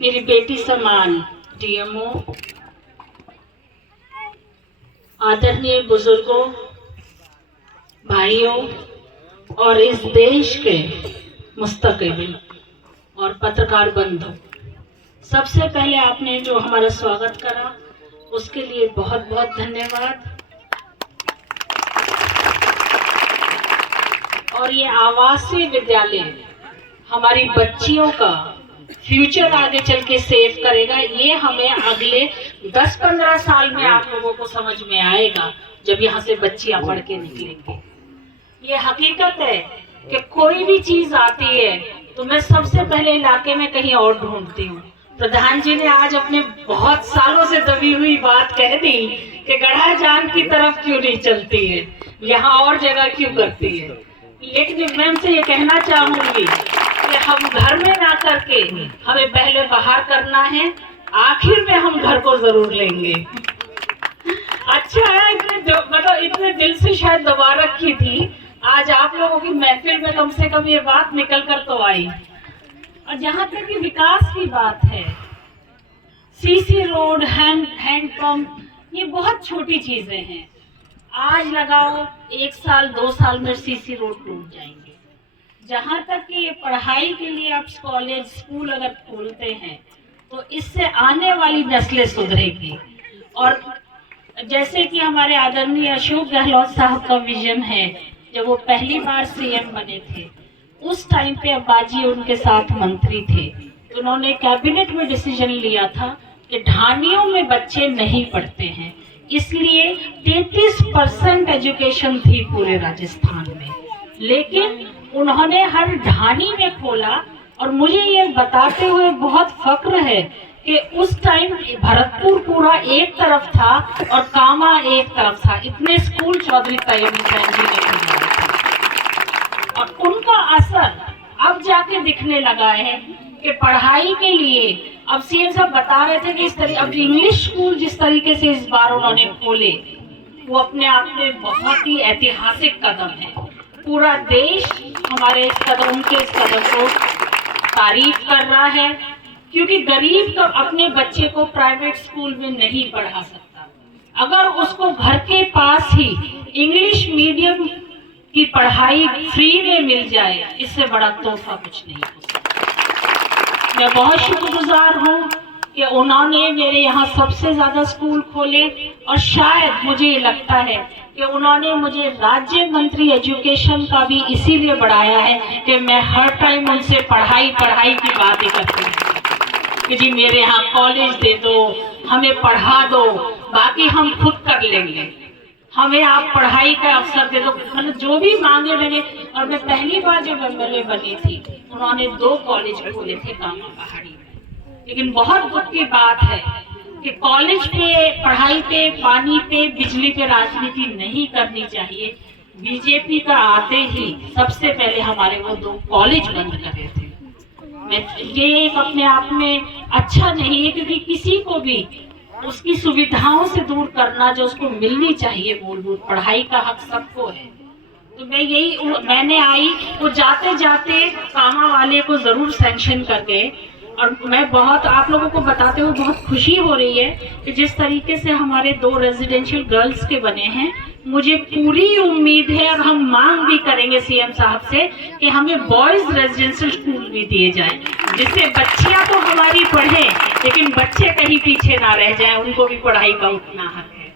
मेरी बेटी समान डीएमओ, आदरणीय बुजुर्गों, भाइयों और इस देश के मुस्तकबिल और पत्रकार बंधु, सबसे पहले आपने जो हमारा स्वागत करा उसके लिए बहुत बहुत धन्यवाद। और ये आवासीय विद्यालय हमारी बच्चियों का फ्यूचर आगे चल के सेव करेगा, ये हमें अगले 10-15 साल में आप लोगों को समझ में आएगा जब यहाँ से बच्चियां पढ़ के निकलेंगे। ये हकीकत है कि कोई भी चीज आती है तो मैं सबसे पहले इलाके में कहीं और ढूंढती हूँ। प्रधान जी ने आज अपने बहुत सालों से दबी हुई बात कह दी कि गढ़ा जान की तरफ क्यों नहीं चलती है, यहाँ और जगह क्यों करती है। लेकिन मैं उनसे ये कहना चाहूंगी कि हम घर में ना करके हमें पहले बाहर करना है, आखिर में हम घर को जरूर लेंगे। अच्छा है, इतने दिल से शायद दबा रखी थी, आज आप लोगों की महफिल में कम से कम ये बात निकल कर तो आई। और जहाँ तक कि विकास की बात है, सीसी रोड, हैंडपंप, ये बहुत छोटी चीजें हैं। आज लगाओ 1 साल 2 साल में सीसी रोड टूट जाएंगे। जहाँ तक कि पढ़ाई के लिए आप कॉलेज स्कूल अगर खोलते हैं तो इससे आने वाली नस्लें सुधरेगी। और जैसे कि हमारे आदरणीय अशोक गहलोत साहब का विजन है, जब वो पहली बार सीएम बने थे उस टाइम पे अब्बाजी उनके साथ मंत्री थे, तो उन्होंने कैबिनेट में डिसीजन लिया था कि ढानियों में बच्चे नहीं पढ़ते हैं, इसलिए 33% एजुकेशन थी पूरे राजस्थान में, लेकिन उन्होंने हर ढानी में खोला। और मुझे ये बताते हुए बहुत फक्र है कि उस टाइम भरतपुर पूरा एक तरफ था और कामा एक तरफ था, इतने स्कूल चौधरी तैयब हुसैन जी ने खुलवाए थे। और उनका असर अब जाके दिखने लगा है कि पढ़ाई के लिए अब सीएम साहब बता रहे थे कि इस तरह अब इंग्लिश स्कूल जिस तरीके से इस बार उन्होंने खोले वो अपने आप में बहुत ही ऐतिहासिक कदम है। पूरा देश हमारे इस कदम को तारीफ कर रहा है, क्योंकि गरीब तो अपने बच्चे को प्राइवेट स्कूल में नहीं पढ़ा सकता। अगर उसको घर के पास ही इंग्लिश मीडियम की पढ़ाई फ्री में मिल जाए, इससे बड़ा तोहफा कुछ नहीं हो सकता। मैं बहुत शुक्रगुजार हूँ कि उन्होंने मेरे यहाँ सबसे ज्यादा स्कूल खोले, और शायद मुझे ये लगता है कि उन्होंने मुझे राज्य मंत्री एजुकेशन का भी इसीलिए बढ़ाया है कि मैं हर टाइम उनसे पढ़ाई की बातें करती हूँ कि जी मेरे यहाँ कॉलेज दे दो, हमें पढ़ा दो, बाकी हम खुद कर लेंगे, हमें आप पढ़ाई का अवसर दे दो, मतलब जो भी मांगे मैंने। और मैं पहली बार जब एमएलए बनी थी उन्होंने 2 कॉलेज खोले थे कामा पहाड़ी में। लेकिन बहुत दुख की बात है कि कॉलेज पे, पढ़ाई पे, पानी पे, बिजली पे राजनीति नहीं करनी चाहिए। बीजेपी का आते ही सबसे पहले हमारे वो 2 कॉलेज बंद करे थे। ये एक अपने आप में अच्छा नहीं है, क्योंकि किसी को भी उसकी सुविधाओं से दूर करना जो उसको मिलनी चाहिए, मूलभूत पढ़ाई का हक सबको है। तो मैंने आई वो जाते जाते कामा वाले को जरूर सैंक्शन कर गए। और मैं बहुत आप लोगों को बताते हुए बहुत खुशी हो रही है कि जिस तरीके से हमारे 2 रेजिडेंशियल गर्ल्स के बने हैं, मुझे पूरी उम्मीद है और हम मांग भी करेंगे सीएम साहब से कि हमें बॉयज रेजिडेंशियल स्कूल भी दिए जाएं, जिससे बच्चियां तो हमारी पढ़ें लेकिन बच्चे कहीं पीछे ना रह जाएं, उनको भी पढ़ाई का उतना हक है।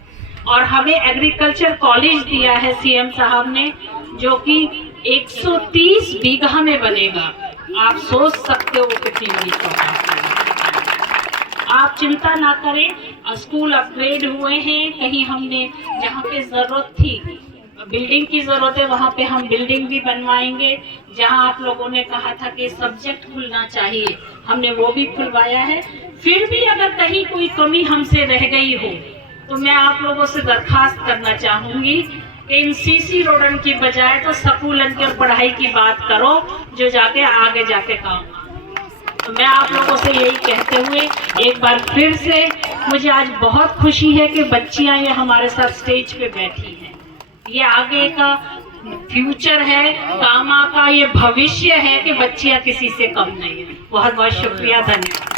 और हमें एग्रीकल्चर कॉलेज दिया है सीएम साहब ने, जो कि 130 बीघा में बनेगा। आप सोच सकते हो कितनी बड़ी सौगात है। आप चिंता ना करें, स्कूल अपग्रेड हुए हैं, कहीं हमने जहाँ पे जरूरत थी, बिल्डिंग की जरूरत है, वहाँ पे हम बिल्डिंग भी बनवाएंगे। जहाँ आप लोगों ने कहा था कि सब्जेक्ट खुलना चाहिए, हमने वो भी खुलवाया है। फिर भी अगर कहीं कोई कमी हमसे रह गई हो तो मैं आप लोगों से दरखास्त करना चाहूंगी कि इन सीसी रोडन की बजाय तो स्कूलन की पढ़ाई की बात करो, जो जाके आगे जाके काम। तो मैं आप लोगों से यही कहते हुए एक बार फिर से, मुझे आज बहुत खुशी है कि बच्चियां ये हमारे साथ स्टेज पे बैठी हैं। ये आगे का फ्यूचर है, कामा का ये भविष्य है कि बच्चियां किसी से कम नहीं है। बहुत बहुत शुक्रिया, धन्यवाद।